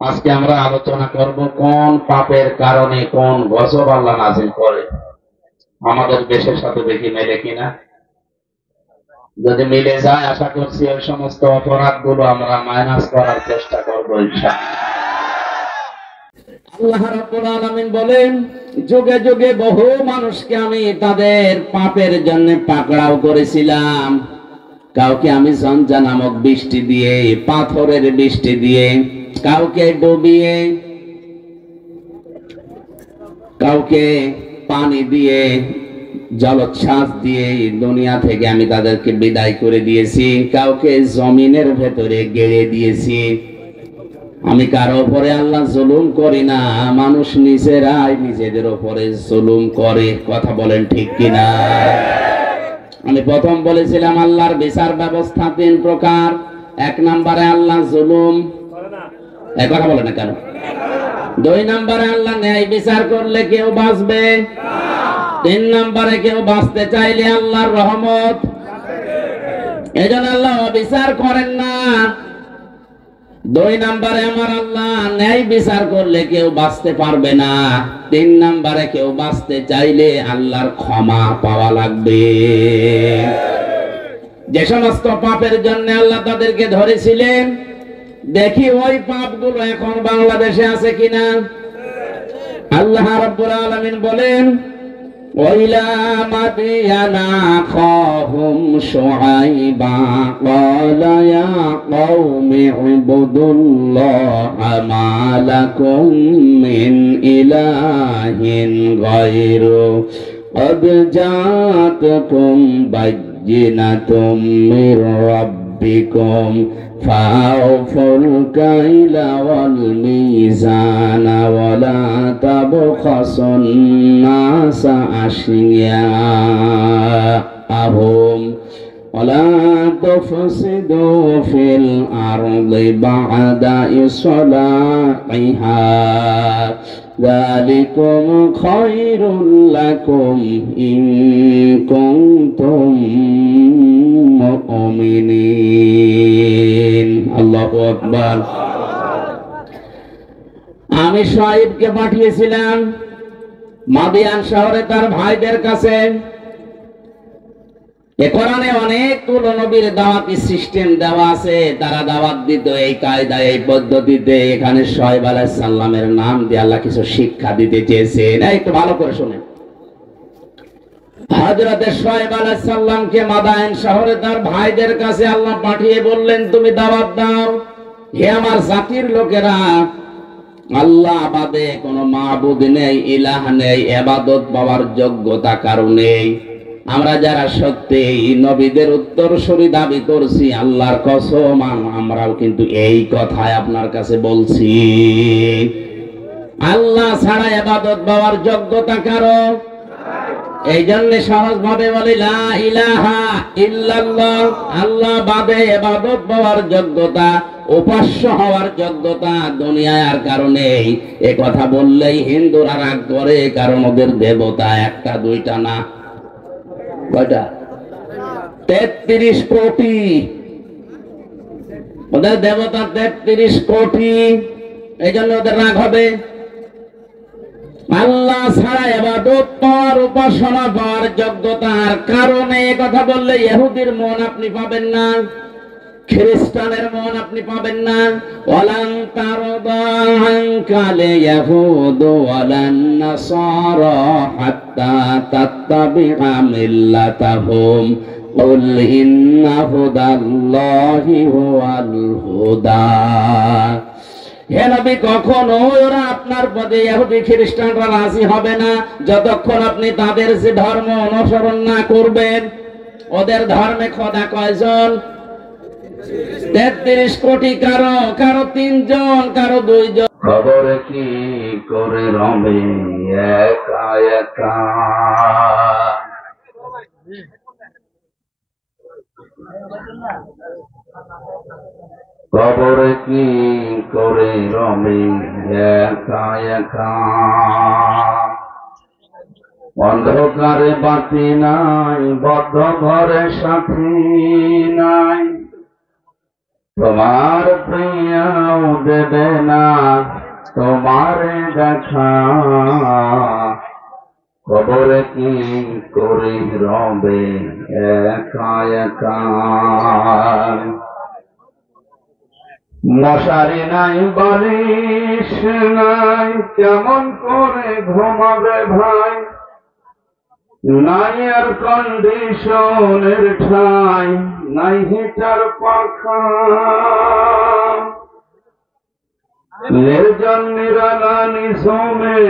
আজকে আমরা আলোচনা করব কোন পাপের কারণে কোন গজব আল্লাহ নাযিল করে। আমাদের দেশের সাথে দেখি মেলে কিনা। যদি মিলে যায় আশা করছি ওই সমস্ত অপরাধগুলো আমরা মাইনাস করার চেষ্টা করব ইনশাআল্লাহ। আল্লাহ রাব্বুল আলামিন বলেন, যুগে যুগে বহু মানুষকে আমি তাদের পাপের জন্য পাকড়াও করেছিলাম। কাউকে আমি ঝঞ্ঝা নামক বৃষ্টি দিয়ে, পাথরের বৃষ্টি দিয়ে, কাউকে ডুবিয়ে, কাউকে পানি দিয়ে, জলোচ্ছ্বাস দিয়ে দুনিয়া থেকে আমি তাদেরকে বিদায় করে দিয়েছি। কাউকে জমিনের ভেতরে গেড়ে দিয়েছি। আমি কারো উপরে আল্লাহ জুলুম করি না, মানুষ নিজেরাই নিজেদের উপরে জুলুম করে। কথা বলেন ঠিক কিনা? আমি প্রথম বলেছিলাম আল্লাহর বিচার ব্যবস্থা তিন প্রকার। এক নম্বরে আল্লাহ জুলুম, এই কথা বলে না কেন? দুই নম্বরে আল্লাহ ন্যায় বিচার করলে কেউ বাঁচবে। তিন নম্বরে কেউ বাঁচতে চাইলে আল্লাহর রহমত। এজন্য আল্লাহ বিচার করেন না। দুই নম্বরে আমার আল্লাহ ন্যায় বিচার করলে কেউ বাঁচতে পারবে না। তিন নম্বরে কেউ বাঁচতে চাইলে আল্লাহর ক্ষমা পাওয়া লাগবে। যে সমস্ত পাপের জন্য আল্লাহ তাদেরকে ধরেছিলেন, দেখি ওই পাপগুলো এখন বাংলাদেশে আছে কিনা। আল্লাহ রাব্বুল আলামিন বলেন, وَإِلَى مَدْيَنَ أَخَاهُمْ شُعَيْبًا قَالَ يَا قَوْمِ اعْبُدُوا اللَّهَ مَا لَكُمْ مِنْ إِلَٰهٍ غَيْرُهُ قَدْ جَاءَتْكُمْ بَيِّنَةٌ مِّن رَّبِّكُمْ فَأَوْفُوا الْكَيْلَ وَالْمِيزَانَ وَلَا تَبْخَسُوا النَّاسَ أَشْيَاءَهُمْ وَلَا تُفْسِدُوا فِي الْأَرْضِ بَعْدَ إِصْلَاحِهَا ذَلِكُمْ خَيْرٌ لَكُمْ إِن كُنتُم মুমিনিন। আল্লাহু আকবার। আমি শুআয়বকে পাঠিয়েছিলাম মাদিয়ান শহরে তার ভাইদের কাছে। এ কোরআনে অনেকগুলো নবীর দাওয়াতি সিস্টেম দেওয়া আছে। তারা দাওয়াত দিত এই কায়দায়, এই পদ্ধতিতে। এখানে শুআয়ব আলাইহিস সালামের নাম দিয়ে আল্লাহ কিছু শিক্ষা দিতে চেয়েছেন। একটু ভালো করে শুনেন। হযরতে শুআয়ব আলাইহিস সালামকে মাদায়েন শহরে তার ভাইদের কাছে আল্লাহ পাঠিয়ে বললেন, তুমি দাওয়াত দাও, হে আমার জাতির লোকেরা, আল্লাহ বাদে কোনো মাবুদ নেই, ইলাহ নেই, ইবাদত পাওয়ার যোগ্যতা কারো নেই। আমরা যারা সত্যি নবীদের উত্তরসূরি দাবি করছি, আল্লাহর কসম আমরাও কিন্তু এই কথাই আপনার কাছে বলছি। আল্লাহ ছাড়া ইবাদত পাওয়ার যোগ্যতা কারো। এই জন্য সহজ ভাবে বলি, লা ইলাহা ইল্লাল্লাহ। আল্লাহ বাদে ইবাদত পাওয়ার যোগ্যতা, উপাস্য হওয়ার যোগ্যতা দুনিয়ায় আর কারো নেই। এ কথা বললেই হিন্দুরা রাগ করে, কারণ ওদের দেবতা একটা দুইটা না। কয়টা? 33 কোটি। ওদের দেবতা 33 কোটি। এই জন্য ওদের রাগ হবে। আল্লাহ ছাড়া ইবাদত পাওয়ার, উপাসনা পাওয়ার যোগ্যতার কারণে কথা বললে ইহুদির মন আপনি পাবেন না, খ্রিস্টানের মন আপনি পাবেন না। ওয়ালান তারদা আনকাল ইয়াহুদু ওয়ালান নাসারা হাত্তা তাত্তাবিআ মিল্লাতাহুম কুল ইন্না হুদাল্লাহি হুয়াল হুদা। হে নবী, কখনো ওরা আপনার পদে ইহুদি খ্রিস্টানরা রাজি হবে না যতক্ষণ আপনি তাদের যে ধর্ম অনুসরণ না করবেন। ওদের ধর্মে খোদা কয়জন? 33 কোটি। কারো কারো 3 জন, কারো 2 জন। খবর কি করে রবে একা একা, খবর কি করে রবে একা একা। অন্ধকারে বাতি নাই, বদ্ধ ঘরে সাথী নাই, তোমার প্রিয়াও দেবে না তোমারে দেখা, কবরে কি করে রবে একা একা। মশারি নাই বালিশ নাই কেমন করে ঘুমাবে ভাই, নাই এয়ার কন্ডিশনের ঠাই নাই হিটার পাখা, নির্জন নিরালা নিঝুমে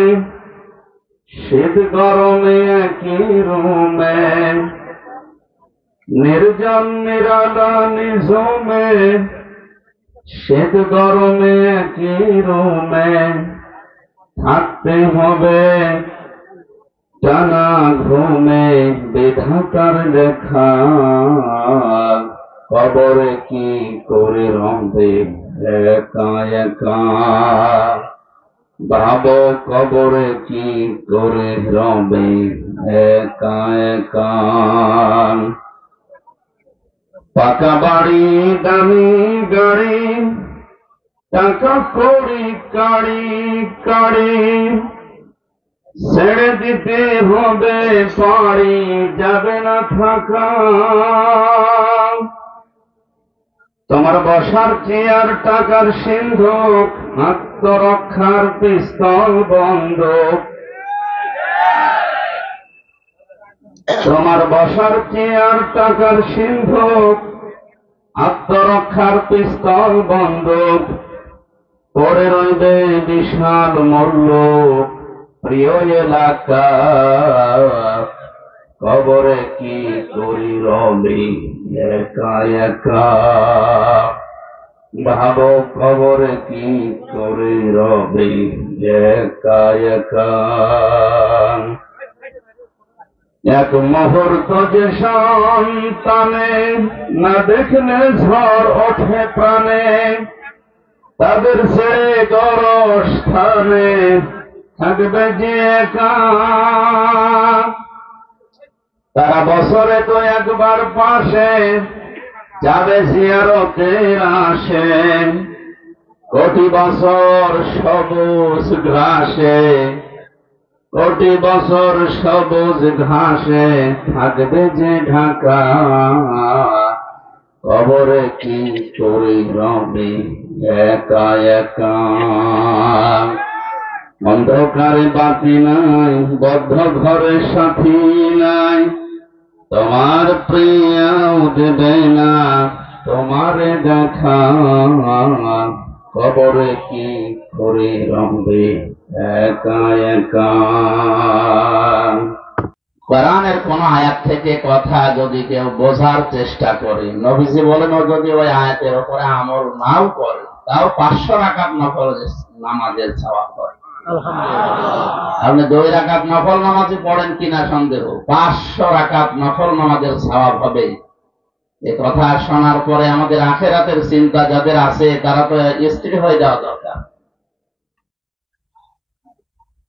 শীত গরমে একই রুমে, নির্জন নিরালা নিঝুমে শীত গরমে একই রুমে, থাকতে হবে টানা ঘুমে বিধাতার দেখা, কবরে কি করে রবে একা একা। ভাবো কবরে কি করে রবে একা একা। পাকা বাড়ি দামি গাড়ি টাকা কড়ি কাড়ি কাড়ি, ছেড়ে দিতে হবে পাড়ি যাবে না থাকা। তোমার বসার চেয়ার টাকার সিন্ধুক, আত্মরক্ষার পিস্তল বন্দুক। তোমার বসার চেয়ার টাকার সিন্ধুক, আত্মরক্ষার পিস্তল বন্দুক। পড়ে রইবে বিশাল মূল্য প্রিয় এলাকা, কবরে কি করি রবে একা একা। ভাবো কবরে কি করে রবে একা একা। এক মুহূর্ত যে সন্তানে না দেখলে ঝড় ওঠে প্রাণে, তাদের ছেড়ে গরস্থানে থাকবে যে একা। তারা বছরে তো একবার পাশে যাবে জিয়ারতের আসে, কোটি বছর সবুজ ঘাসে, কোটি বছর সবুজ ঘাসে থাকবে যে ঢাকা, কবরে কি করে রবে একা একা। অন্ধকারে বাতি নাই বদ্ধ ঘরে সাথী নাই, তোমার প্রিয়াও দেবে না তোমারে দেখা, কবরে কি করে রবে একা একা। কোরআনের কোন আয়াত থেকে কথা যদি কেউ বোঝার চেষ্টা করে, নবীজি বলেন ও যদি ওই আয়াতের উপরে আমল নাও করে তাও 500 রাকাত নফল নামাজের সওয়াব হয়। আপনি 2 রাকাত নফল নামাজে পড়েন কিনা সন্দেহ, 500 রাকাত নফল নামাজের সওয়াব হবে। এই কথা শোনার পরে আমাদের আখিরাতের চিন্তা যাদের আছে তারা তো স্থির হয়ে যাওয়া দরকার।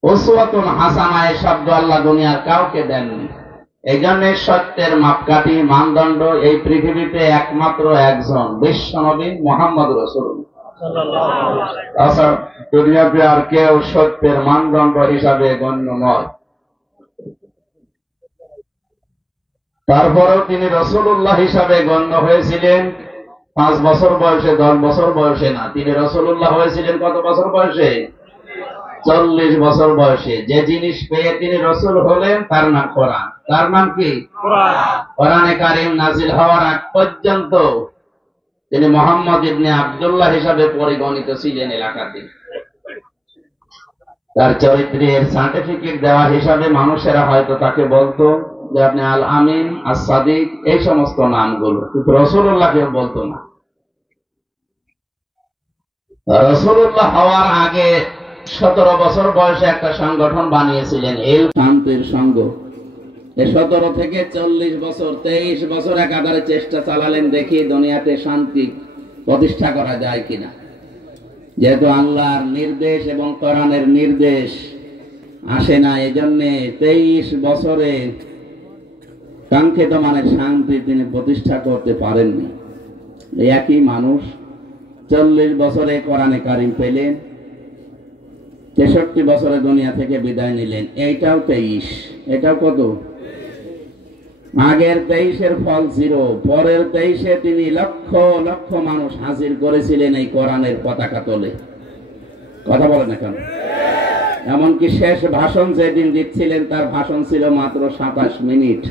উসওয়াতুন হাসানা এই শব্দ আল্লাহ দুনিয়ার কাউকে দেননি। এই জন্য সত্যের মাপকাঠি মানদণ্ড এই পৃথিবীতে একমাত্র একজন, বিশ্বনবী মুহাম্মদ রাসূলুল্লাহ সাল্লাল্লাহু আলাইহি ওয়াসাল্লাম। দুনিয়াতে আর কেউ সত্যের মানদণ্ড হিসাবে গণ্য নয়। তারপরেও তিনি রাসূলুল্লাহ হিসাবে গণ্য হয়েছিলেন 5 বছর বয়সে, 10 বছর বয়সে না। তিনি রাসূলুল্লাহ হয়েছিলেন কত বছর বয়সে? 40 বছর বয়সে। যে জিনিস পেয়ে তিনি রাসূল হলেন তার নাম কোরআন। তার নাম কি? কোরআন। কোরআনে কারীম নাযিল হওয়ার আগ পর্যন্ত তিনি মুহাম্মদ ইবনে আব্দুল্লাহ হিসাবে পরিগণিত ছিলেন এলাকাতে। তার চরিত্রের সার্টিফিকেট দেওয়া হিসাবে মানুষেরা হয়তো তাকে বলতো যে আপনি আল আমিন, আস সাদিক, এই সমস্ত নামগুলো, কিন্তু রাসূলুল্লাহ কেউ বলতো না। রাসূলুল্লাহ হওয়ার আগে 17 বছর বয়সে একটা সংগঠন বানিয়েছিলেন, এই শান্তির সংঘ। 17 থেকে 40 বছর, 23 বছর একাধারে চেষ্টা চালালেন দেখি দুনিয়াতে শান্তি প্রতিষ্ঠা করা যায় কিনা। যেহেতু আল্লাহর নির্দেশ এবং কোরআনের নির্দেশ আসে না, এজন্য 23 বছরে কাঙ্ক্ষিত মানের শান্তি তিনি প্রতিষ্ঠা করতে পারেননি। একই মানুষ 40 বছরে কোরআনে কারিম পেলেন, 63 বছরে দুনিয়া থেকে বিদায় নিলেন। এইটাও 23, এটাও কত? আগের 23-এর ফল 0, পরের 23-এ তিনি লক্ষ লক্ষ মানুষ হাজির করেছিলেন এই কোরআনের পতাকা তোলে। কথা বলেন না কেন? এমনকি শেষ ভাষণ যেদিন দিচ্ছিলেন তার ভাষণ ছিল মাত্র 27 মিনিট।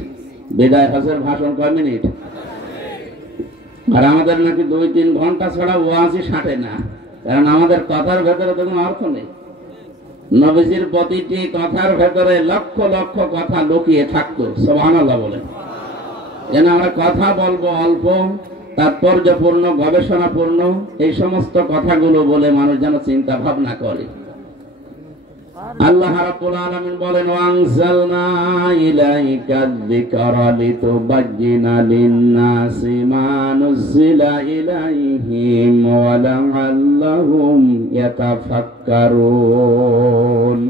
বিদায় হজের ভাষণ কয় মিনিট? আর আমাদের নাকি 2-3 ঘন্টা ছাড়া ওয়াজই সাটে না, কারণ আমাদের কথার ভেতরে তো কোনো অর্থ নেই। নবীজির প্রতিটি কথার ভেতরে লক্ষ লক্ষ কথা লুকিয়ে থাকতো। সুবহানাল্লাহ বলেন। যেন আমরা কথা বলবো অল্প, তাৎপর্যপূর্ণ, গবেষণাপূর্ণ, এই সমস্ত কথাগুলো বলে মানুষ যেন চিন্তা ভাবনা করে। আল্লাহ রাব্বুল আলামিন বলেন, ওয়ানজালনা ইলাইকা যিকরা লিতুবাজ্জিনা লিন-নাসি মা নুজিলা ইলাইহিম ওয়া লাআল্লাহুম ইয়াতাফাক্কারুন।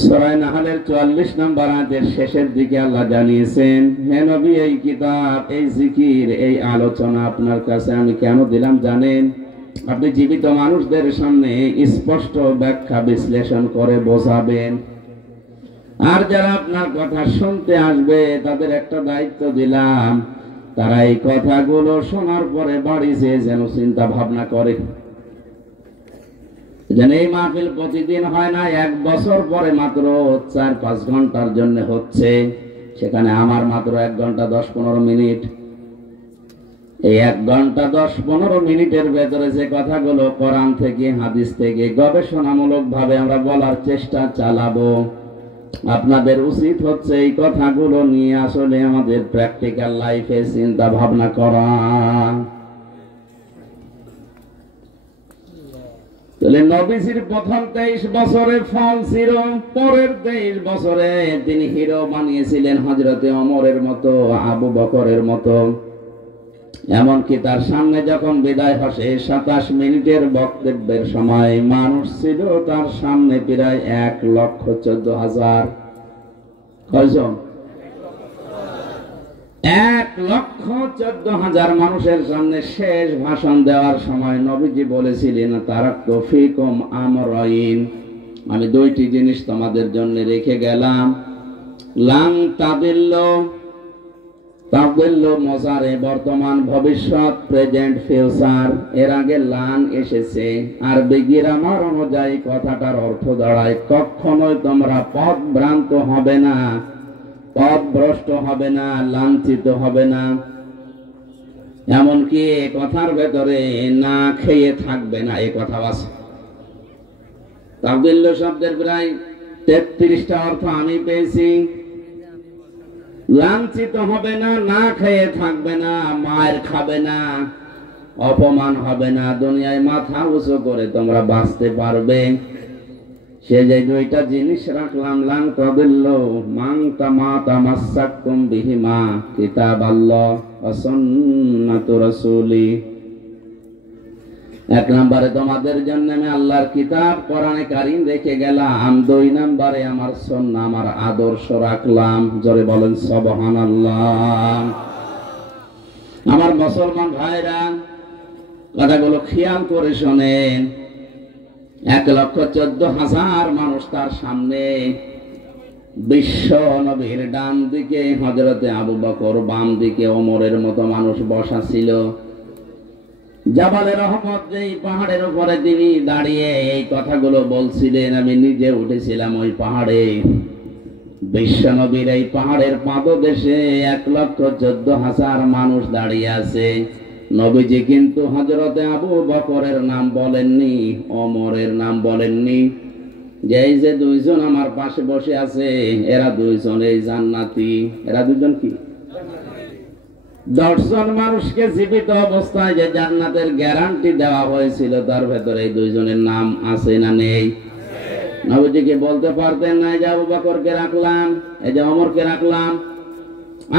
সূরা নাহলের 44 নম্বর আয়াতের শেষের দিকে আল্লাহ জানিয়েছেন, হে নবী, এই কিতাব, এই জিকির, এই আলোচনা আপনার কাছে আমি কেন দিলাম জানেন? আপনি জীবিত মানুষদের সামনে স্পষ্ট ব্যাখ্যা বিশ্লেষণ করে বোঝাবেন। আর যারা আপনার কথা শুনতে আসবে তাদের একটা দায়িত্ব দিলাম, তারা এই কথাগুলো শোনার পরে বাড়ি যেন চিন্তা ভাবনা করে। যেন এই মাহফিল প্রতিদিন হয় না, 1 বছর পরে মাত্র 4-5 ঘন্টার জন্য হচ্ছে, সেখানে আমার মাত্র 1 ঘন্টা 10-15 মিনিট। এই 1 ঘন্টা 10-15 মিনিটের ভেতরে যে কথাগুলো কোরআন থেকে, হাদিস থেকে গবেষণামূলক ভাবে আমরা বলার চেষ্টা চালাবো, আপনাদের উচিত হচ্ছে এই কথাগুলো নিয়ে আসলে আমাদের প্র্যাকটিক্যাল লাইফে চিন্তা ভাবনা করা। তাহলে নবীজির প্রথম 23 বছরে ফল ছিল, পরের 23 বছরে তিনি হিরো বানিয়েছিলেন হযরতে ওমরের মতো, আবু বকরের মতো। এমনকি তার সামনে যখন বিদায় হসে 27 মিনিটের বক্তব্যের সময় মানুষ ছিল তার সামনে প্রায় 1,14,000। কয়জন? 1,14,000 মানুষের সামনে শেষ ভাষণ দেওয়ার সময় নবীজি বলেছিলেন, তারাক্তু ফীকুম আমরাইন, আমি 2টি জিনিস তোমাদের জন্য রেখে গেলাম। লান তাদিল্লু, তাদিল্লু মজারে বর্তমান, ভবিষ্যৎ, প্রেজেন্ট, ফিউচার। এর আগে লান এসেছে, আরবি গ্রামার অনুযায়ী কথাটার অর্থ দাঁড়ায় কখনোই তোমরা পথভ্রান্ত হবে না, পথভ্রষ্ট হবে না, লাঞ্ছিত হবে না। এমনকি কথার ভেতরে না খেয়ে থাকবে না, এ কথা আছে। তাদিল্লু শব্দের প্রায় 33টা অর্থ আমি পেয়েছি। লাঞ্ছিত হবে না, না খেয়ে থাকবে না, মায়ের খাবে না, অপমান হবে না, দুনিয়ায় মাথা উঁচু করে তোমরা বাঁচতে পারবে। সে যে 2টা জিনিস রাখলাম, লান তাদিল্লু মান তামাসাকতুম বিহিমা কিতাবাল্লাহ ওয়া সুন্নাতু রাসূলি। 1 নম্বরে তোমাদের জন্য আমি আল্লাহর কিতাব কোরআনে কারীম রেখে গেলাম, 2 নম্বরে আমার সুন্নাহ, আমার আদর্শ রাখলাম। জোরে বলেন সুবহানাল্লাহ। আমার মুসলমান ভাইরা, কথাগুলো খেয়াল করে শোনেন। 1,14,000 মানুষ তার সামনে, বিশ্ব নবীর ডান দিকে হযরতে আবু বকর, বাম দিকে ওমরের মতো মানুষ বসা ছিল। জাবালে রহমত, যেই পাহাড়ের উপরে তিনি দাঁড়িয়ে এই কথাগুলো বলছিলেন, আমি নিজে উঠেছিলাম ওই পাহাড়ে। বিশ্ব নবীর এই পাহাড়ের পাদদেশে 1,14,000 মানুষ দাঁড়িয়ে আছে। নবীজি কিন্তু হযরতে আবু বকরের নাম বলেননি, ওমরের নাম বলেননি। যে এই যে 2 জন আমার পাশে বসে আছে, এরা 2 জন এই জান্নাতি। এরা 2 জন কি? 10 জন মানুষকে জীবিত অবস্থায় যে জান্নাতের গ্যারান্টি দেওয়া হয়েছিল, তার ভেতরে এই 2 জনের নাম আছে না নেই? নবীজিকে বলতে পারতেন না, এই যে আবু বকরকে রাখলাম, এই যে ওমরকে রাখলাম,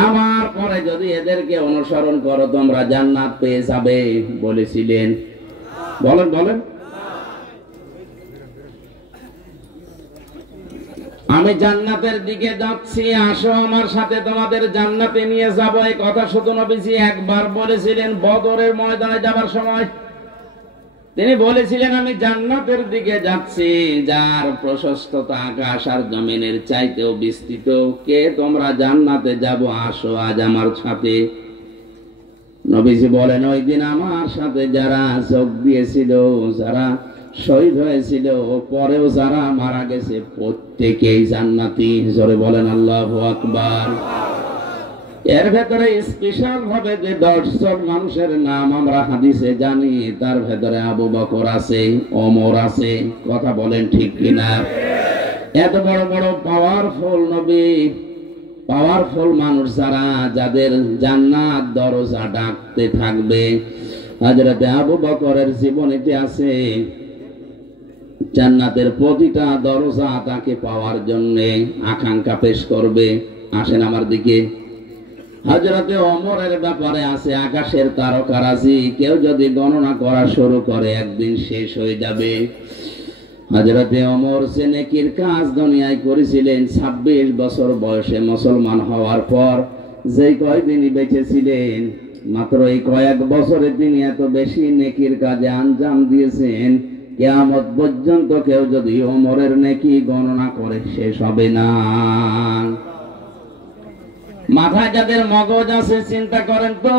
আমার পরে যদি এদেরকে অনুসরণ করো তোমরা জান্নাত পেয়ে যাবে, বলেছিলেন? বলেন বলেন। আমি জান্নাতের দিকে যাচ্ছি, আসো আমার সাথে তোমাদের জান্নাতে নিয়ে যাব। এই কথা শুধু নবীজি একবার বলেছিলেন বদরের ময়দানে যাবার সময়। তিনি বলেছিলেন আমি জান্নাতের দিকে যাচ্ছি, যার প্রশস্ততা আকাশ আর জমিনের চাইতেও বিস্তৃত। কে তোমরা জান্নাতে যাব, আসো আজ আমার সাথে। নবীজি বলেন ওই দিন আমার সাথে যারা যোগ দিয়েছিল, যারা শহীদ হয়েছিল, পরেও যারা মারা গেছে, প্রত্যেকেই জান্নাতি। জোরে বলেন আল্লাহু আকবার। এর ভেতরে স্পেশাল ভাবে যে 10 জন মানুষের নাম আমরা হাদিসে জানি, তার ভেতরে আবু বকর আছে, ওমর আছে। কথা বলেন ঠিক কিনা? এত বড় বড় পাওয়ারফুল নবী, পাওয়ারফুল মানুষ যারা, যাদের জান্নাত দরজা ডাকতে থাকবে। হযরত আবু বকরের জীবনীতে আছে জান্নাতের প্রতিটা দরজা তাকে পাওয়ার জন্য আকাঙ্ক্ষা পেশ করবে। আসেন আমার দিকে। হযরতে ওমরের ব্যাপারে আছে আকাশের তারকারাজি, কেউ যদি গণনা করা শুরু করে একদিন শেষ হয়ে যাবে। হযরতে ওমর সে নেকির কাজ দুনিয়ায় করেছিলেন। 26 বছর বয়সে মুসলমান হওয়ার পর যে কয়দিনই বেঁচে ছিলেন, মাত্র এই কয়েক বছরে তিনি এত বেশি নেকির কাজে আঞ্জাম দিয়েছেন, কিয়ামত পর্যন্ত কেউ যদি ওমরের নেকি গণনা করে শেষ হবে না। মাথায় যাদের মগজ আছে চিন্তা করেন তো,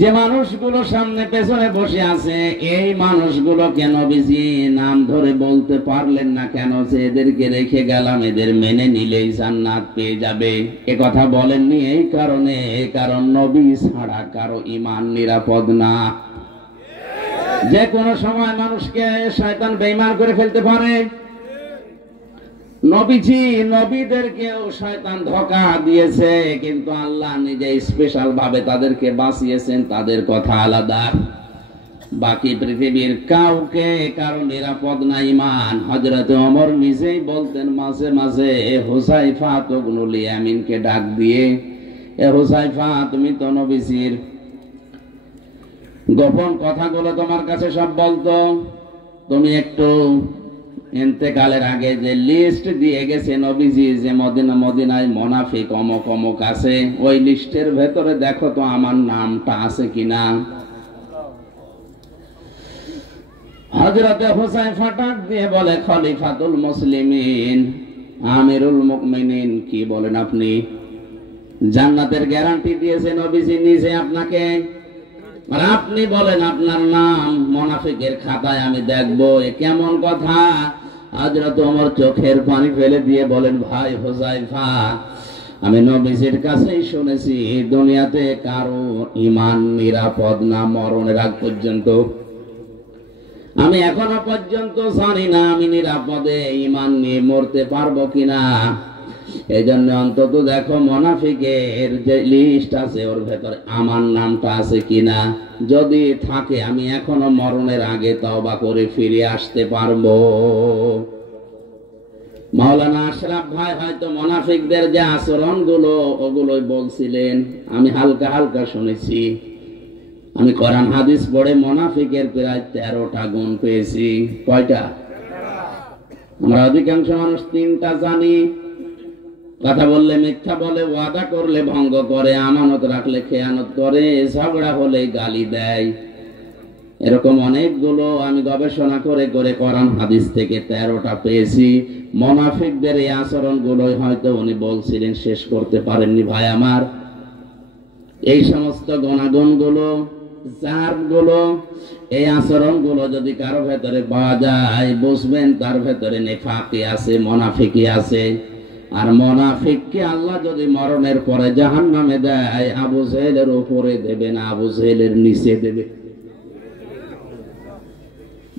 যে মানুষগুলো সামনে পেছনে বসে আছে, এই মানুষগুলো কেন নবীজি নাম ধরে বলতে পারলেন না কেন যে এদেরকে রেখে গেলাম, এদের মেনে নিলেই জান্নাত পেয়ে যাবে? এ কথা বলেননি এই কারণে, কারণ নবী ছাড়া কারো ঈমান নিরাপদ না। যে কোনো সময় মানুষকে শয়তান বেঈমান করে ফেলতে পারে। নবীজি নবীদেরকেও শয়তান ধোঁকা দিয়েছে, কিন্তু আল্লাহ নিজে স্পেশাল ভাবে তাদেরকে বাঁচিয়েছেন। তাদের কথা আলাদা। বাকি পৃথিবীর কাউকে কারো নিরাপদ না ঈমান। হযরত ওমর নিজেই বলতেন মাঝে মাঝে হুযায়ফা ইবনুল ইয়ামিনকে ডাক দিয়ে, এ হুযায়ফা, তুমি তো নবীজির গোপন কথাগুলো তোমার কাছে সব বলতো, তুমি একটু ইন্তেকালের আগে যে লিস্ট দিয়ে গেছে নবীজি, যে মদিনায় মুনাফিক অমুক অমুক আছে, ওই লিস্টের ভেতরে দেখো তো আমার নামটা আছে কিনা। হযরত হুযায়ফা ডাক দিয়ে বলে, খলিফাতুল মুসলিমিন, আমিরুল মুমিনিন, কি বলেন আপনি? জান্নাতের গ্যারান্টি দিয়েছে নবীজি নিজে আপনাকে, আর আপনি বলেন আপনার নাম মুনাফিকের খাতায় আমি দেখবো? এ কেমন কথা? হযরত ওমর চোখের পানি ফেলে দিয়ে বলেন, ভাই হুযায়ফা, আমি নবীজির কাছেই শুনেছি দুনিয়াতে কারো ঈমান নিরাপদ না মরণের আগ পর্যন্ত। আমি এখনো পর্যন্ত জানি না আমি নিরাপদে ঈমান নিয়ে মরতে পারবো কিনা। এই জন্য অন্তত দেখো মুনাফিকের যে লিস্ট আছে ওর ভেতরে আমার নামটা আছে কিনা। যদি থাকে আমি এখনো মরণের আগে তওবা করে ফিরে আসতে পারবো। মাওলানা আশরাফ ভাই হয়তো মুনাফিকদের যে আচরণগুলো ওগুলোই বলছিলেন, আমি হালকা হালকা শুনেছি। আমি কোরআন হাদিস পড়ে মুনাফিকের প্রায় 13টা গুণ পেয়েছি। কয়টা? আমরা অধিকাংশ মানুষ 3টা জানি। কথা বললে মিথ্যা বলে, ওয়াদা করলে ভঙ্গ করে, আমানত রাখলে খেয়ানত করে, ঝগড়া হলে গালি দেয়। এরকম অনেকগুলো আমি গবেষণা করে করে কোরআন হাদিস থেকে 13টা পেয়েছি। মুনাফিকদের এই আচরণগুলোই হয়তো উনি বলছিলেন, শেষ করতে পারেননি। ভাই আমার, এই সমস্ত গুণাগুণগুলো, জারগুলো, এই আচরণগুলো যদি কারো ভেতরে পাওয়া যায়, বুঝবেন তার ভেতরে নেফাকি আছে, মুনাফিকি আছে। আর মুনাফিককে আল্লাহ যদি মরণের পরে জাহান্নামে দেয়, আবু জেহেলের উপরে দেবে না, আবু জেহেলের নিচে দেবে।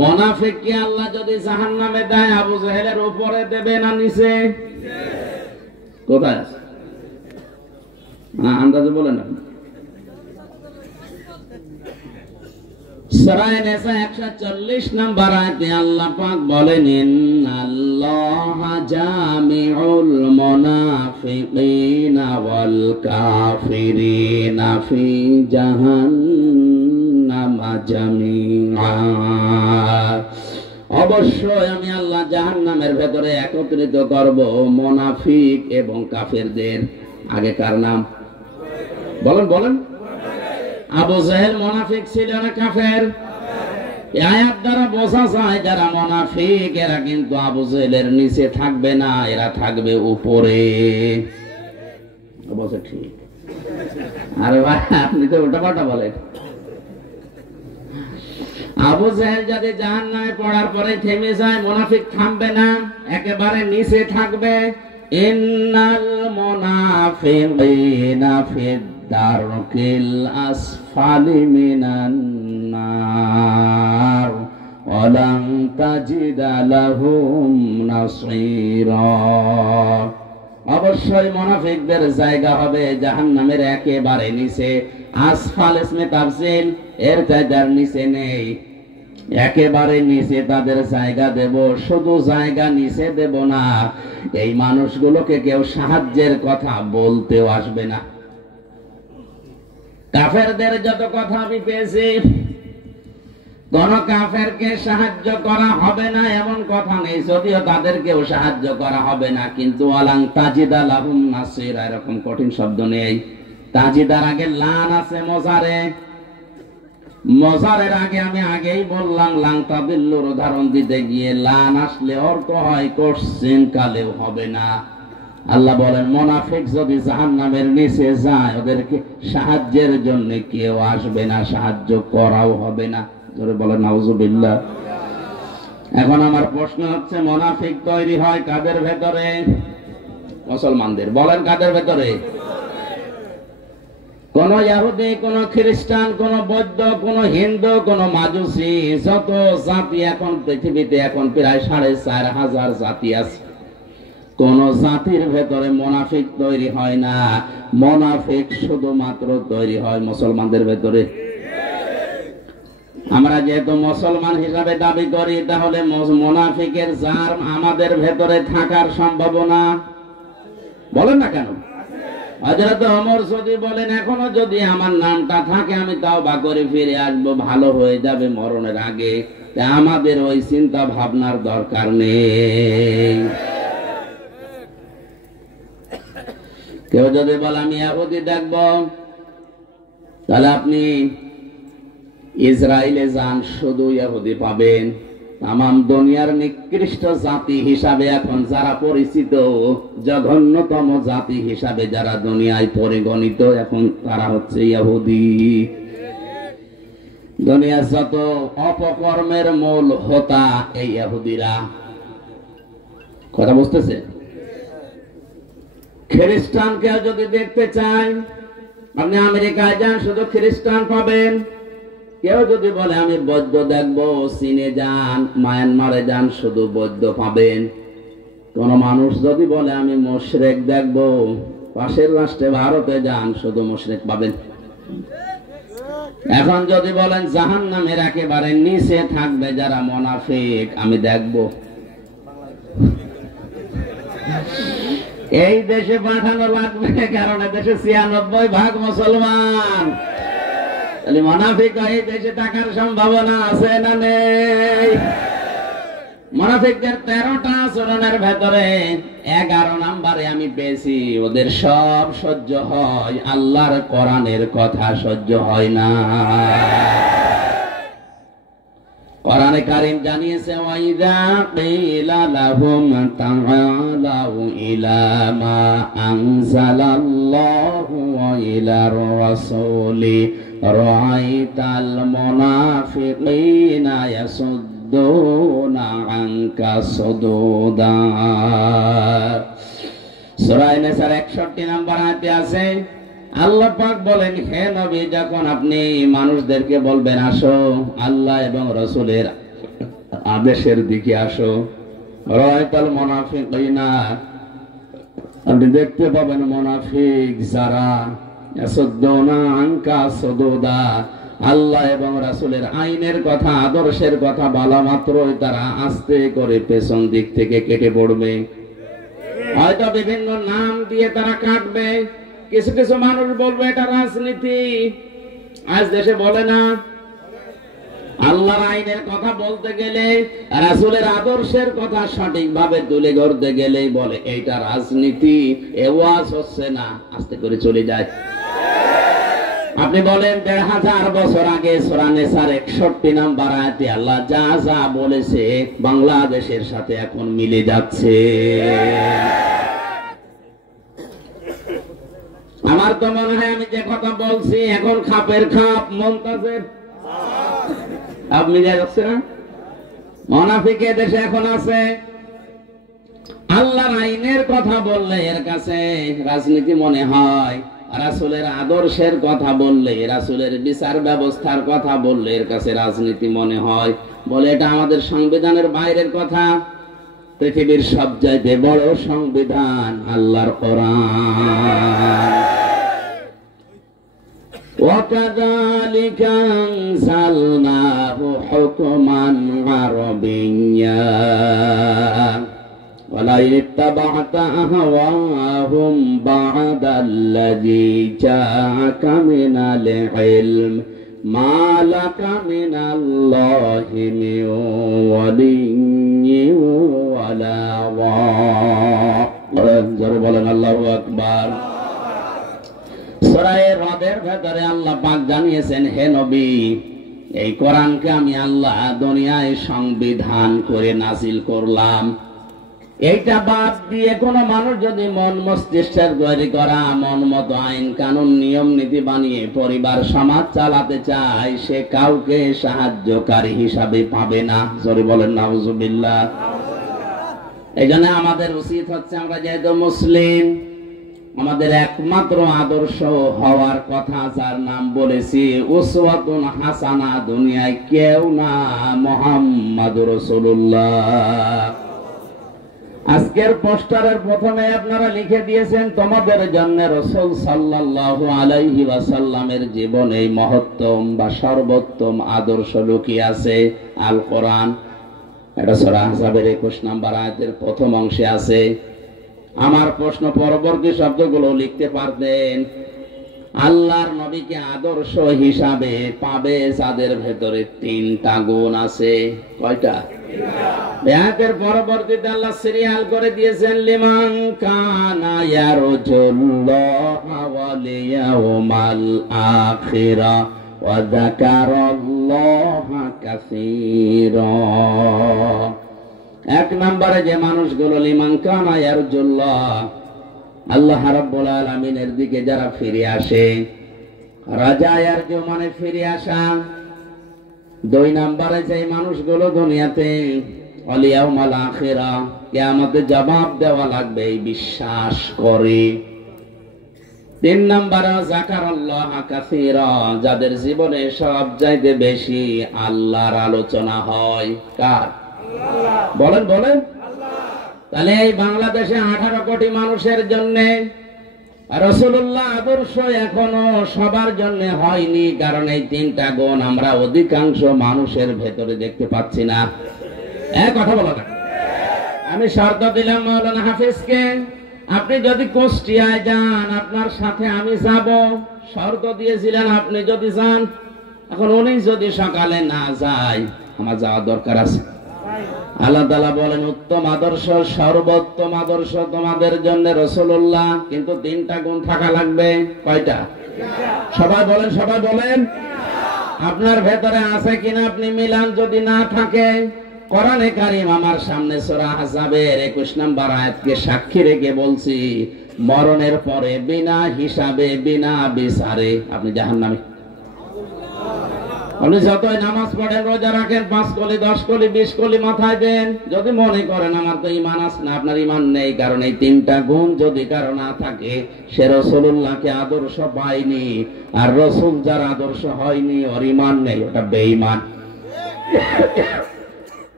মুনাফিককে আল্লাহ যদি জাহান্নামে দেয়, আবু জেহেলের উপরে দেবে না নিচে? কোথায় আছে? আন্দাজে বলেন না। সূরা নিসা 140 নম্বর আয়াতে আল্লাহ পাক বলেন, ইন্নাল্লাহা জামিউল মুনাফিকিনা ওয়াল কাফিরিনা ফি জাহান্নাম জামিআ। অবশ্যই আমি আল্লাহ জাহান্নামের ভেতরে একত্রিত করব মুনাফিক এবং কাফেরদের। আগে কার নাম বলেন বলেন? আবু জাহেল মুনাফিক ছিল না কাফের? এই আয়াত দ্বারা বোঝা যায় যারা মুনাফিক এরা কিন্তু আবু জাহেলের নিচে থাকবে না, এরা থাকবে উপরে। অবশ্য ঠিক। আরে ভাই আপনি তো উল্টাপাল্টা বলেন। আবু জাহেল যদি জাহান্নামে পড়ার পরে থেমে যায়, মুনাফিক থামবে না, একেবারে নিচে থাকবে। ইন্নাল মুনাফিকিনা ফিদ দারকিল আসফালি মিনান নার ওয়া লান তাজিদা লাহুম নাসীরা। অবশ্যই মুনাফিকদের জায়গা হবে জাহান্নামের একেবারে নিচে। আসফাল ইসমে তাফসীল, এর জায়গার নিচে নেই, একেবারে নিচে তাদের জায়গা দেব। শুধু জায়গা নিচে দেব না, এই মানুষগুলোকে কেউ সাহায্যের কথা বলতেও আসবে না। কাফেরদের যত কথা আমি পেয়েছি, কোন কাফেরকে সাহায্য করা হবে না এমন কথা নেই, যদিও তাদেরকেও সাহায্য করা হবে না, কিন্তু আলাং তাজিদা লাহুম নাসীরা এরকম কঠিন শব্দ নেই। তাজিদার আগে লান আছে মজারে, মজারের আগে আমি আগেই বললাম লাং তাদিল্লুর উদাহরণ দিতে গিয়ে লান আসলে অর্থ হয় কোশ্চিন কালেও হবে না। আল্লাহ বলেন মুনাফিক যদি জাহান্নামের নিচে যায়, ওদেরকে সাহায্যের জন্য কেউ আসবে না, সাহায্য করাও হবে না। জোরে বলেন নাউজুবিল্লাহ। এখন আমার প্রশ্ন হচ্ছে, মুনাফিক তৈরি হয় কাদের ভেতরে? মুসলমানদের। বলেন কাদের ভেতরে? কোন ইহুদি, কোন খ্রিস্টান, কোন বৌদ্ধ, কোন হিন্দু, কোন মাজুসি, যত জাতি এখন পৃথিবীতে এখন প্রায় ৪৫০০ জাতি আছে, কোন জাতির ভেতরে মুনাফিক তৈরি হয় না। মুনাফিক শুধুমাত্র তৈরি হয় মুসলমানদের ভেতরে। আমরা যেহেতু মুসলমান হিসাবে দাবি করি, তাহলে মুনাফিকের জার আমাদের ভেতরে থাকার সম্ভাবনা, বলেন না কেন? হযরত ওমর যদি বলেন এখনো যদি আমার নামটা থাকে আমি তাওবা করে ফিরে আসবো, ভালো হয়ে যাবে মরণের আগে, আমাদের ওই চিন্তা ভাবনার দরকার নেই। কেউ যদি বলে আমি ইহুদি দেখব, তাহলে আপনি ইসরায়েলে যান, শুধু ইহুদি পাবেন। তামাম দুনিয়ার নিকৃষ্ট জাতি হিসাবে এখন যারা পরিচিত, জঘন্যতম জাতি হিসাবে যারা দুনিয়ায় পরিগণিত, এখন তারা হচ্ছে ইহুদি। দুনিয়ার যত অপকর্মের মূল হোতা এই ইহুদিরা। কথা বুঝতেছে? খ্রিস্টানকে যদি দেখতে চান, আপনি আমেরিকায় যান, শুধু খ্রিস্টান পাবেন। কেউ যদি বলে আমি বৌদ্ধ দেখবো, চীনে যান, মায়ানমারে যান, শুধু বৌদ্ধ পাবেন। কোন মানুষ যদি বলে আমি মুশরিক দেখবো, পাশের রাষ্ট্রে ভারতে যান, শুধু মুশরিক পাবেন। এখন যদি বলেন জাহান্নামের একেবারে নিচে থাকবে যারা মুনাফিক, আমি দেখবো, এই দেশে পাঠানো লাগবে, কারণ দেশে ৯৬% মুসলমান। তাহলে মুনাফিক এই দেশে থাকার সম্ভাবনা আছে না নেই? মুনাফিকদের ১৩টা আচরণের ভেতরে ১১ নম্বরে আমি পেয়েছি, ওদের সব সহ্য হয়, আল্লাহর কোরআনের কথা সহ্য হয় না। কোরআনে কারীম জানিয়েছে, ওয়াইদা কিলা লাহুম তাআলাউ ইলা মা আনজালাল্লাহু ওয়া ইলার রাসূলি রাআইতাল মুনাফিকিনা ইয়াসুদ্দুনা আনকা সুদুদা। সূরা নিসার ৬১ নম্বর আয়াতে আছে, আল্লাহ পাক বলেন, হে নবী, যখন আপনি মানুষদেরকে বলবেন আসো আল্লাহ এবং রাসূলের আদেশের দিকে আসো, রাআইতাল মুনাফিকিনা, আপনি দেখতে পাবেন মুনাফিক যারা ইয়াসুদ্দুনা আনকা সুদুদা, আল্লাহ এবং রাসূলের আইনের কথা, আদর্শের কথা বলা মাত্রই তারা আস্তে করে পেছন দিক থেকে কেটে পড়বে। হয়তো বিভিন্ন নাম দিয়ে তারা কাটবে। কিছু কিছু মানুষ বলবে এটা রাজনীতি, আজ দেশে বলে না, আল্লাহর আইনের কথা বলতে গেলে, রাসূলের আদর্শের কথা সঠিকভাবে তুলে ধরতে গেলেই বলে এইটা রাজনীতি, এ ওয়াজ হচ্ছে না, আস্তে করে চলে যায়। আপনি বলেন ১৫০০ বছর আগে সূরা নিসার ৬১ নম্বর আয়াতে আল্লাহ যা যা বলেছে বাংলাদেশের সাথে এখন মিলে যাচ্ছে। আমার তো মনে হয় আমি যে কথা বলছি এখন খাপের খাপ মুনতাজের আপনি যাচ্ছে না, মুনাফিক দেশে এখন আছে। আল্লাহর আইনের কথা বললে এর কাছে রাজনীতি মনে হয়, রাসূলের আদর্শের কথা বললে, রাসূলের বিচার ব্যবস্থার কথা বললে এর কাছে রাজনীতি মনে হয়। বলে এটা আমাদের সংবিধানের বাইরের কথা। পৃথিবীর সবচাইতে বড় সংবিধান আল্লাহর কোরআন। وَكَذَلِكَ أَنزَلْنَاهُ حُكْمًا عَرَبِيًّا وَلَئِنِ اتَّبَعْتَ أَهْوَاءَهُمْ بَعْدَ الَّذِي جَاءَكَ مِنَ الْعِلْمِ مَا لَكَ مِنَ اللَّهِ مِنْ وَلِيٍّ وَلَا وَاقٍ। জোরে বলেন আল্লাহু আকবার। সূরা রদের ভেতরে আল্লাহ পাক জানিয়েছেন, হে নবী, এই কোরআনকে আমি আল্লাহ দুনিয়ায় সংবিধান করে নাজিল করলাম। এইটা বাদ দিয়ে কোন মানুষ যদি মন মস্তিষ্কের তৈরি করা মন মতো আইন কানুন নিয়ম নীতি বানিয়ে পরিবার সমাজ চালাতে চায়, সে কাউকে সাহায্যকারী হিসাবে পাবে না। জোরে বলেন নাউজুবিল্লাহ। এই জন্য আমাদের উচিত হচ্ছে, আমরা যেহেতু মুসলিম, আমাদের একমাত্র আদর্শ হওয়ার কথা যার নাম বলেছি উসওয়াতুন হাসানা, দুনিয়ায় কেউ না, মুহাম্মাদুর রাসূলুল্লাহ। আজকের পোস্টারের প্রথমে আপনারা লিখে দিয়েছেন, তোমাদের জন্য রাসূল সাল্লাল্লাহু আলাইহি ওয়াসাল্লামের জীবনে মহত্তম বা সর্বোত্তম আদর্শ লুকিয়ে আছে আল কোরআন। এটা সূরা আহজাবের ২১ নম্বর আয়াতের প্রথম অংশে আছে। আমার প্রশ্ন, পরবর্তী শব্দগুলো লিখতে পারতেন। আল্লাহর নবীকে আদর্শ হিসাবে পাবে যাদের ভেতরে ৩টা গুণ আছে। কয়টা? আয়াতের পরবর্তীতে আল্লাহ সিরিয়াল করে দিয়েছেন, লিমান কানা ইয়ারজুল্লাহা ওয়াল ইয়াউমাল আখিরা ওয়া যাকারাল্লাহা কাসীরা। এক নম্বরে যে মানুষগুলো লিমান কানা ইয়ারজুল্লাহ, আল্লাহ রাব্বুল আলামিনের দিকে যারা ফিরে আসে, রাজা ইয়ারজু মানে ফিরে আসা। ২ নম্বরে যে মানুষগুলো দুনিয়াতে ওয়াল ইয়াউমাল আখিরা, কিয়ামতে জবাব দেওয়া লাগবে এই বিশ্বাস করে। ৩ নম্বরে যাকারাল্লাহা কাসীরা, যাদের জীবনে সবচাইতে বেশি আল্লাহর আলোচনা হয়। কার? বলেন বলেন। তাহলে এই বাংলাদেশে 18 কোটি মানুষের জন্য রাসূলুল্লাহ আদর্শ এখনো সবার জন্য হয়নি, কারণ এই 3টা গুণ আমরা অধিকাংশ মানুষের ভেতরে দেখতে পাচ্ছি না। কথা বলো না। আমি শর্ত দিলাম মাওলানা হাফেজকে, আপনি যদি কুষ্টিয়ায় যান আপনার সাথে আমি যাব, শর্ত দিয়েছিলেন আপনি যদি যান। এখন উনি যদি সকালে না যায়, আমার যাওয়ার দরকার আছে। আল্লাহ তাআলা বলেন, উত্তম আদর্শ, সর্বোত্তম আদর্শ তোমাদের জন্য রাসূলুল্লাহ, কিন্তু 3টা গুণ থাকা লাগবে। কয়টা? সবাই বলেন, সবাই বলেন। আপনার ভেতরে আছে কিনা আপনি মিলান। যদি না থাকে, কোরআনে কারীম আমার সামনে সূরা আহজাবের 21 নম্বর আয়াতকে সাক্ষী রেখে বলছি, মরণের পরে বিনা হিসাবে বিনা বিচারে আপনি জাহান্নামে। আপনি যতই নামাজ পড়েন, রোজা রাখেন, 5 কলি 10 কলি 20 কলি মাথায় দেন, যদি মনে করেন আমার তো ঈমান আছে না, আপনার ঈমান নেই। কারণ এই 3টা গুণ যদি কারো না থাকে, সে রাসূলুল্লাহকে আদর্শ পায়নি। আর রাসূল যার আদর্শ হয়নি, ওর ঈমান নেই, ওটা বেঈমান।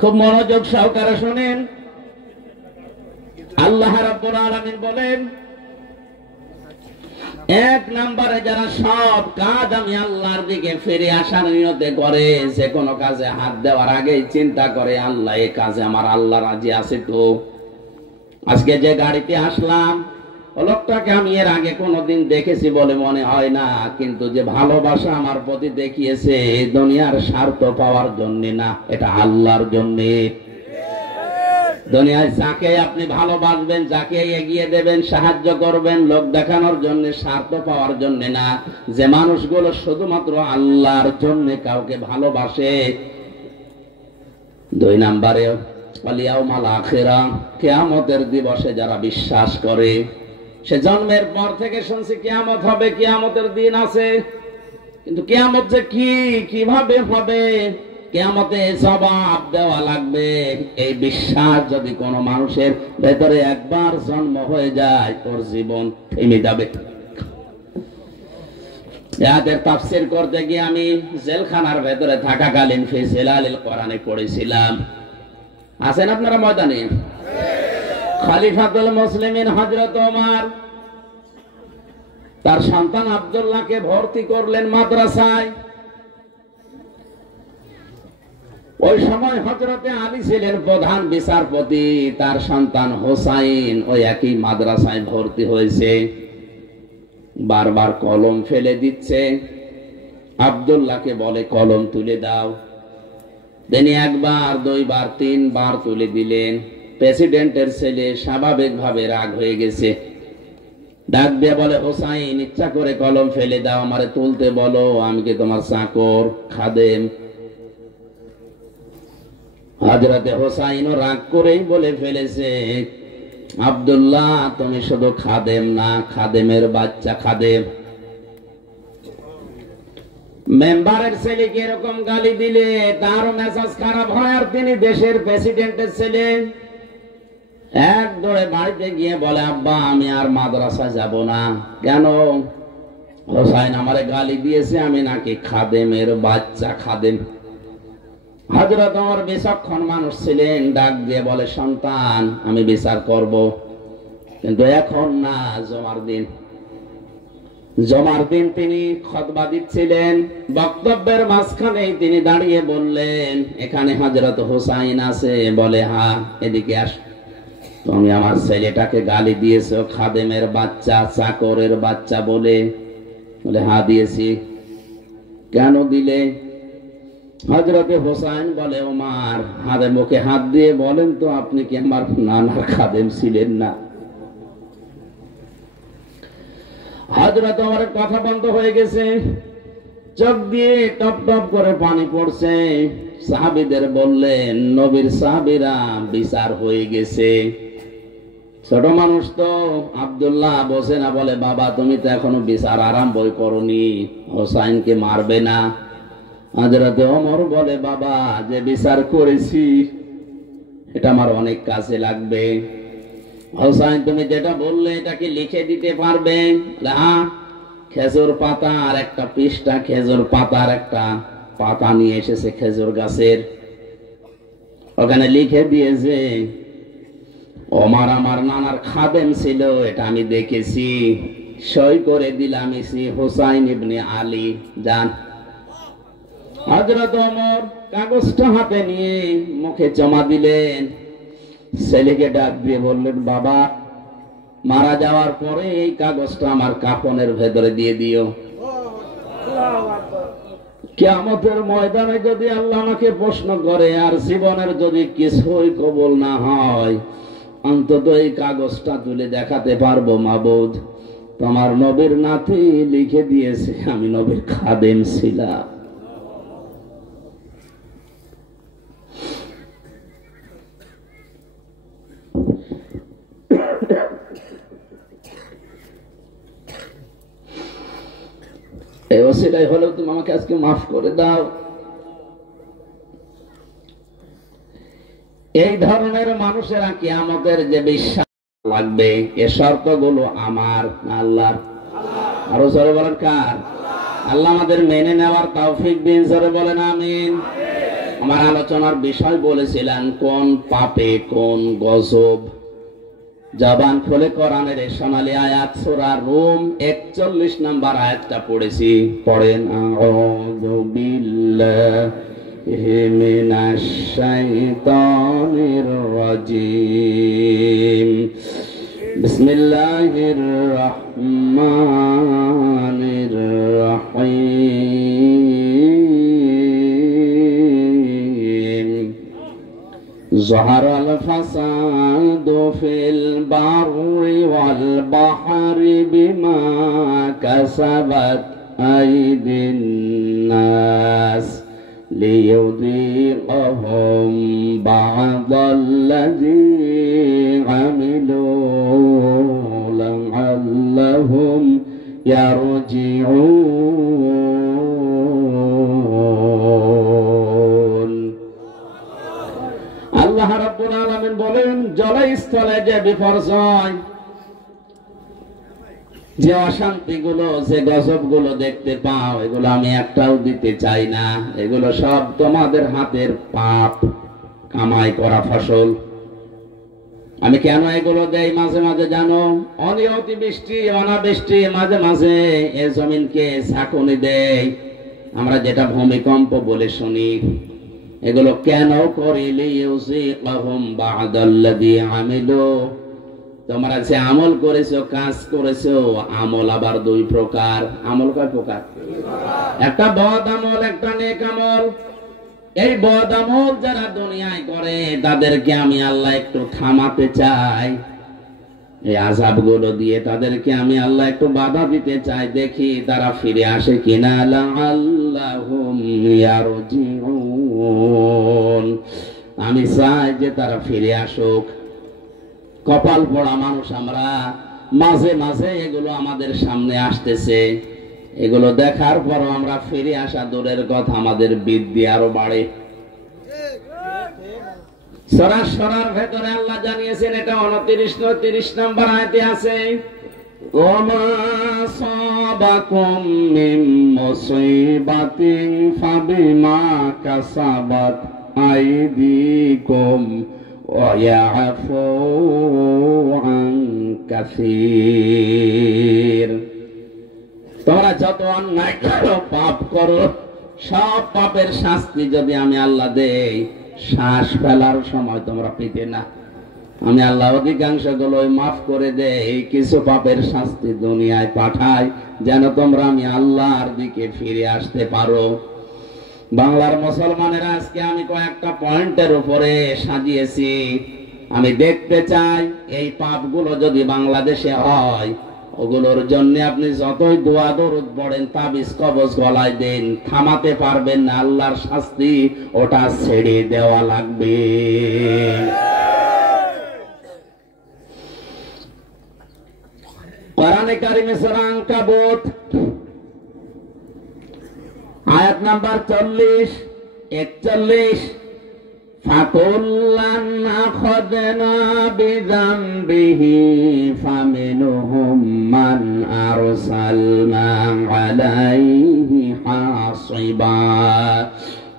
খুব মনোযোগ সহকারে শুনেন। আল্লাহ রাব্বুল আলামিন বলেন, 1 নম্বরে যারা সব কাজ আমি আল্লাহর দিকে ফিরে আসার নিয়তে করে, যে কোনো কাজে হাত দেওয়ার আগেই চিন্তা করে, আল্লাহ এই কাজে আমার আল্লাহ রাজি আছে তো। আজকে যে গাড়িতে আসলাম, লোকটাকে আমি এর আগে কোনোদিন দেখেছি বলে মনে হয় না, কিন্তু যে ভালোবাসা আমার প্রতি দেখিয়েছে দুনিয়ার স্বার্থ পাওয়ার জন্য না, এটা আল্লাহর জন্যে। দুনিয়ায় যাকে আপনি ভালোবাসবেন, যাকে এগিয়ে দেবেন, সাহায্য করবেন, লোক দেখানোর জন্য, স্বার্থ পাওয়ার জন্য না। যে মানুষগুলো শুধুমাত্র আল্লাহর জন্য কাউকে ভালোবাসে। 2 নম্বরে ওয়ালিয়াউমাল আখিরা, কিয়ামতের দিবসে যারা বিশ্বাস করে। সে জন্মের পর থেকে শুনছি কিয়ামত হবে, কিয়ামতের দিন আছে, কিন্তু কিয়ামত যে কি, কিভাবে হবে, কিয়ামতে জবাব দেওয়া লাগবে, এই বিশ্বাস যদি কোনো মানুষের ভেতরে একবার জন্ম হয়ে যায়, তোর জীবন থেমে যাবে। এদের তাফসীর করতে গিয়ে আমি জেলখানার ভেতরে থাকাকালীন ফি জিলালিল কোরআনে পড়েছিলাম। আছেন আপনারা ময়দানে? খলিফাতুল মুসলিমিন হযরত ওমর তার সন্তান আব্দুল্লাহকে ভর্তি করলেন মাদ্রাসায়। ওই সময় হযরতে আলী ছিলেন প্রধান বিচারপতি, তার সন্তান হোসাইন ওই একই মাদ্রাসায় ভর্তি হয়েছে। বারবার কলম ফেলে দিচ্ছে, আব্দুল্লাহকে বলে কলম তুলে দাও। তিনি 1 বার 2 বার 3 বার তুলে দিলেন। প্রেসিডেন্টের ছেলে স্বাভাবিকভাবে রাগ হয়ে গেছে, ডাক দিয়ে বলে, হোসাইন ইচ্ছা করে কলম ফেলে দাও, আমারে তুলতে বলো, আমি কি তোমার চাকর, খাদেম? হযরতে হোসাইনও রাগ করেই বলে ফেলেছে, আব্দুল্লাহ তুমি শুধু খাদেম না, খাদেমের বাচ্চা খাদেম। মেম্বারের ছেলেকে এরকম গালি দিলে তার মেজাজ খারাপ হয়, আর তিনি দেশের প্রেসিডেন্টের ছেলে। এক দৌড়ে বাড়িতে গিয়ে বলে, আব্বা আমি আর মাদ্রাসায় যাব না। কেন? হোসাইন আমারে গালি দিয়েছে, আমি নাকি খাদেমের বাচ্চা, খাদেম। হযরত ওমর বিচক্ষণ মানুষ ছিলেন, ডাক দিয়ে বলে, সন্তান আমি বিচার করব, কিন্তু এখন না, জমার দিন। জমার দিন তিনি খুতবা দিচ্ছিলেন, বক্তব্যের মাঝখানেই তিনি দাঁড়িয়ে বললেন, এখানে হযরত হোসাইন আছে? বলে হ্যাঁ। এদিকে আস, তুমি আমার ছেলেটাকে গালি দিয়েছো খাদেমের বাচ্চা, চাকরের বাচ্চা বলে? বলে হ্যাঁ দিয়েছি। কেন দিলে? হযরতে হোসাইন বলে, ওমর হাতে মুখে হাত দিয়ে বলেন তো, আপনি কি আমার নানার খাদেম ছিলেন না? হযরত ওমরের কথা বন্ধ হয়ে গেছে, চোখ দিয়ে টপ টপ করে পানি পড়ছে। সাহাবীদের বললেন, নবীর সাহাবীরা বিচার হয়ে গেছে। ছোট মানুষ তো আব্দুল্লাহ বসে না, বলে বাবা তুমি তো এখনো বিচার আরম্ভই করনি, হোসাইনকে মারবে না? হযরতে ওমর বলে, বাবা যে বিচার করেছি এটা আমার অনেক কাজে লাগবে। হোসাইন তুমি যেটা বললে এটা কি লিখে দিতে পারবে? হ্যাঁ। খেজুর পাতা আর একটা পৃষ্ঠা, খেজুর পাতার একটা পাতা নিয়ে এসেছে খেজুর গাছের, ওখানে লিখে দিয়েছে, ওমর আমার নানার খাদেম ছিল, এটা আমি দেখেছি, সই করে দিলাম, ইসি হোসাইন ইবনে আলী। যান। হযরত ওমর কাগজটা হাতে নিয়ে মুখে জমা দিলেন। ছেলেকে ডাক দিয়ে বললেন, বাবা মারা যাওয়ার পরে এই কাগজটা আমার কাফনের ভেতরে দিয়ে দিও। কিয়ামতের ময়দানে যদি আল্লাহ আমাকে প্রশ্ন করে আর জীবনের যদি কিছুই কবুল না হয়, অন্তত এই কাগজটা তুলে দেখাতে পারবো, মাবুদ তোমার নবীর নাতি লিখে দিয়েছে আমি নবীর খাদেম ছিলাম। এই ওসিলাই হলেও তুমি আমাকে আজকে মাফ করে দাও। এই ধরনের মানুষেরা কিয়ামতের যে বিশ্বাস লাগবে, এ শর্তগুলো আমার না আল্লাহর? আরো জোরে বলেন কার? আল্লাহ আমাদের মেনে নেওয়ার তৌফিক দিন, জোরে বলেন আমিন। আমার আলোচনার বিষয় বলেছিলেন কোন পাপে কোন গজব। জবান খুলে কোরআনের এই সোনালী আয়াত সূরা রুম 41 নম্বর আয়াতটা পড়েছি, পড়েন। আউযু বিল্লাহি মিনাশ শাইতানির রাজীম। বিসমিল্লাহির রহমানির রহিম যাহারাল ফাসাদু ফিল বাররি ওয়াল বাহরি বিমা কাসাবাত আইদিন নাস ليذيقهم بعض الذي عملوا لعلهم يرجعون আল্লাহ রাব্বুল আলামিন বলেন জলস্থলে যে বিপর্যয়, যে অশান্তি গুলো, যে গজব গুলো দেখতে পাও, এগুলো আমি একটাও দিতে চাই না। এগুলো সব তোমাদের হাতের পাপ কামাই করা ফসল। আমি কেন এগুলো দেই মাঝে মাঝে জানো? অনিয়তি বৃষ্টি, অনাবৃষ্টি, মাঝে মাঝে এ জমিনকে ঝাঁকুনি দেয়, আমরা যেটা ভূমিকম্প বলে শুনি। এগুলো কেন করি? লিইউযিকাহুম বা'দাল্লাযী আমিলু, তোমরা যে আমল করেছো, কাজ করেছো, আমল আবার দুই প্রকার। আমল কয় প্রকার? একটা বদ আমল, একটা নেক আমল। এই বদ আমল যারা দুনিয়ায় করে তাদেরকে আমি আল্লাহ একটু থামাতে চাই, এই আযাব গুলো দিয়ে তাদেরকে আমি আল্লাহ একটু বাধা দিতে চাই, দেখি তারা ফিরে আসে কিনা। লাআল্লাহুম ইয়ারজিউন, আমি চাই যে তারা ফিরে আসুক। কপাল পড়া মানুষ আমরা, মাঝে মাঝে এগুলো আমাদের সামনে আসতেছে, এগুলো দেখার পরও আমরা ফিরে আসা দূরের কথা, আমাদের বিদ্যা আরো বাড়ে। সূরা সরার ভেতরে আল্লাহ জানিয়েছেন, এটা 29 নম্বর আয়াতে আছে, ওমা সাবাকুম মিন মুসিবাতিন ফাবিমা কাসাবাত আইদিকুম ওয়ায়াফু আন কাসীর। তোমরা যত অন্যায় করো, পাপ করো, সব পাপের শাস্তি যদি আমি আল্লাহ দেই, শ্বাস ফেলার সময় তোমরা পেতে না। আমি আল্লাহ অধিকাংশ গুলোই মাফ করে দেই, কিছু পাপের শাস্তি দুনিয়ায় পাঠাই যেন তোমরা আমি আল্লাহর দিকে ফিরে আসতে পারো। বাংলার মুসলমানেরা আজকে আমি কয়েকটা পয়েন্টের উপরে সাজিয়েছি। আমি দেখতে চাই এই পাপগুলো যদি বাংলাদেশে হয়, ওগুলোর জন্য আপনি যতই দোয়া দরুদ পড়েন, তাবিজ কবজ গলায় দেন, থামাতে পারবেন না। আল্লাহর শাস্তি ওটা ছেড়ে দেওয়া লাগবে। কোরআনে কারিমে সূরা আনকাবুত আয়াত নাম্বার 40, 41, ফাকুল্লান আখাযনা বিযামবিহি ফামিনহুম মান আরসালনা আলাইহি হাসিবা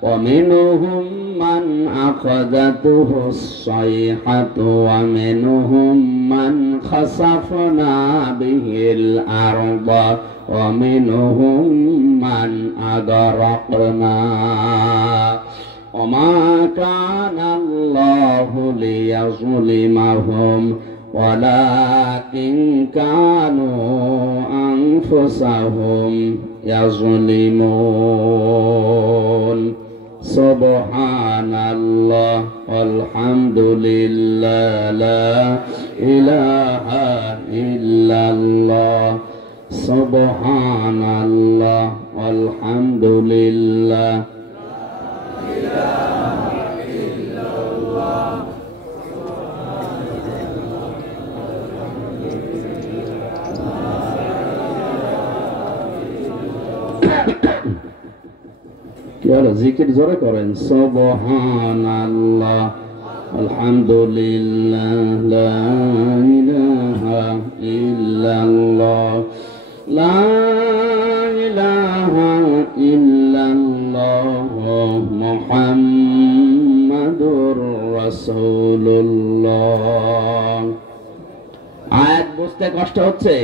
ওয়া মিনহুম মান আখাযাতুহু as-সাইহাতু ওয়া মিনহুম মান খাসাফনা বিহিল আরদা ওয়া মিনহুম মান আগরাকনা ওমা কানাল্লাহু লিয়াযলিমাহুম ওয়ালাকিন কানু আনফুসাহুম ইয়াযলিমুন। সুবহানাল্লাহ ওয়ালহামদুলিল্লাহ লা ইলাহা ইল্লাল্লাহ। সুবহানাল্লাহ ওয়ালহামদুলিল্লাহ কি হলো? জিকির জোরে করেন। সুবহানাল্লাহ আলহামদুলিল্লাহ লা ইলাহা ইল্লাল্লাহ লা ইলাহা ইল্লাল্লাহ মুহাম্মাদুর রাসূলুল্লাহ। আয়াত বুঝতে কষ্ট হচ্ছে?